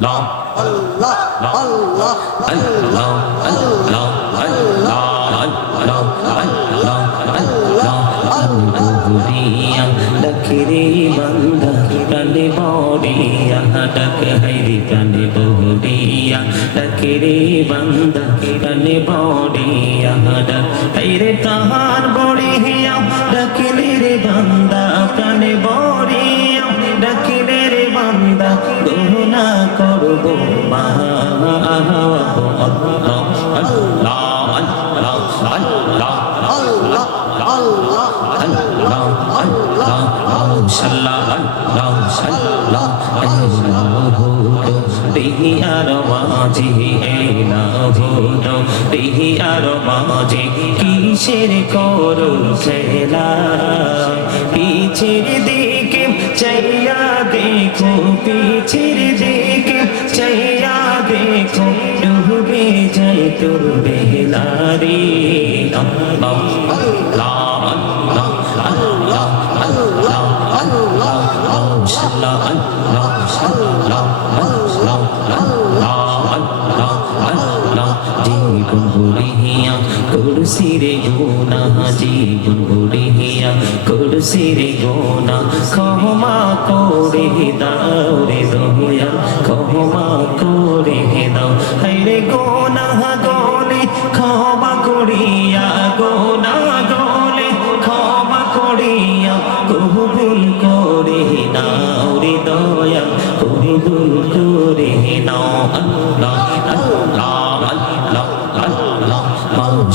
আল্লাহ আল্লাহ আল্লাহ আল্লাহ আল্লাহ আল্লাহ আল্লাহ আল্লাহ আল্লাহ ডাকিরে বান্দা কানে বড়িয়া ডাক হাইরে কানে বড়িয়া কাহার বড়িয়া সাল্লাহ আল্লাহ সাল্লাহ দিহি আর মাঝে এলা ভোট দিহি আর মাঝে কিসের করো খেলা? পিছের দিকে চাইয়া দেখো, পিছের দিকে চাইয়া দেখো, ডুবে যাই তোর বেলারি জীবন বলিয়া কুরসি রে গোনা জীবন বলিয়া কুরসি রে গোনা ক্ষমা করে দাও রে দয়া ক্ষমা করে দাও হাইরে গোনা গলে ক্ষমা করিয়া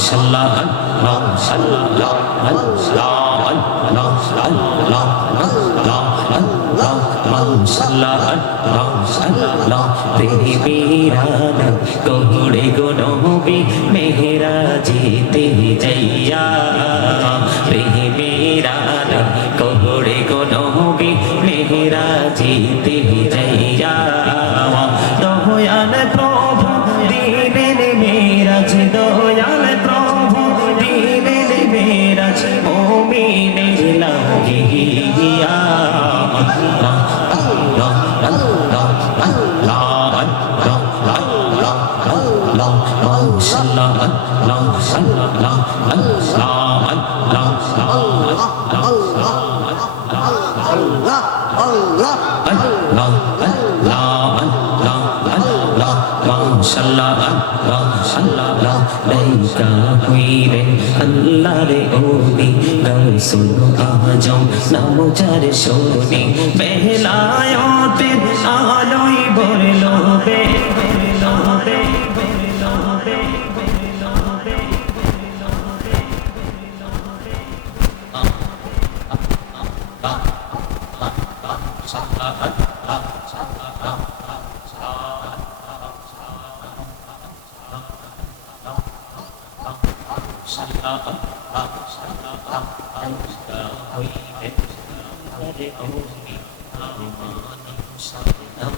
সাল্লাহ আল্লাহ সাল্লাহ আল্লাহ আল্লাহ আল্লাহ আল্লাহ আল্লাহ সাল্লাহ আল্লাহ সাল্লাহ দেবীরানা কোহড়ে গো নবী মেহরা যেতে যাইয়া দেবীরানা কোহড়ে গো নবী মেহরা যেতে যাইয়া দয়াল প্রভু, দিবেন মেরাজ দয়া আল্লাহ আল্লাহ আল্লাহ আল্লাহ আল্লাহ মাশাআল্লাহ আল্লাহ আল্লাহ লাইকা হইরে আল্লাহ রে বে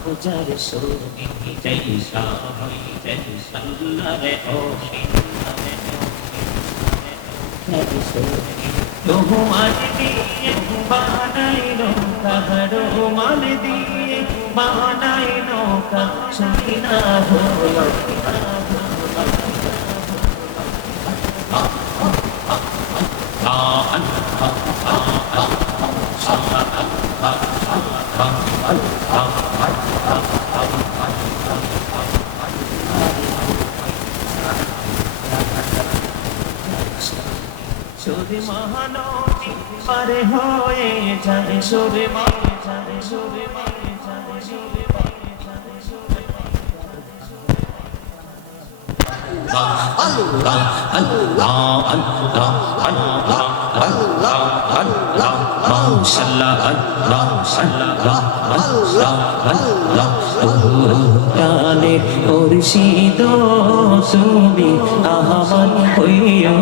বুঝার সুমি জৈসা হই জৈসা রে ওশি রে সুমি তোমার দিয়ে বানাইল তাহার মাল দিয়ে বানাইল কা সুখিনা হল মহানদী পারে হয়ে যায় সুরে মারে যায় সুরে মারে যায় সুরে মারে যায় সুরে আল্লাহ আল্লাহ আল্লাহ আল্লাহ আল্লাহ মাশাআল্লাহ আল্লাহ আল্লাহ আল্লাহ আল্লাহ প্রাণে মুর্শিদ সুবি আহমান হইয়া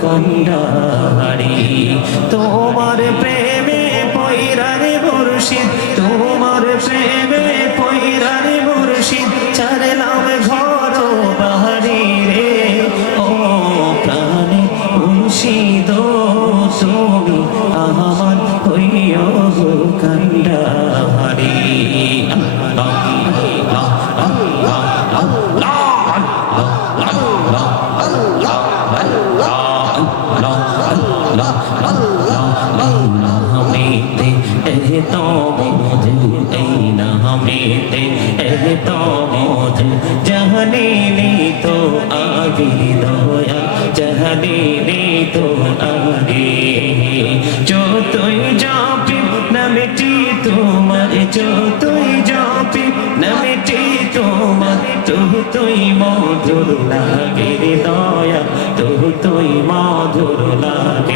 কান্দারি তো মুর্শিদ তুমি আমার হইয় কান্ডারি তো মোধ জহনে তো আবি দয়া জহনে তোমার যতই জপি নামেটি তোমার তুই মধুর লাগে দয়া তুই মধুর লাগে।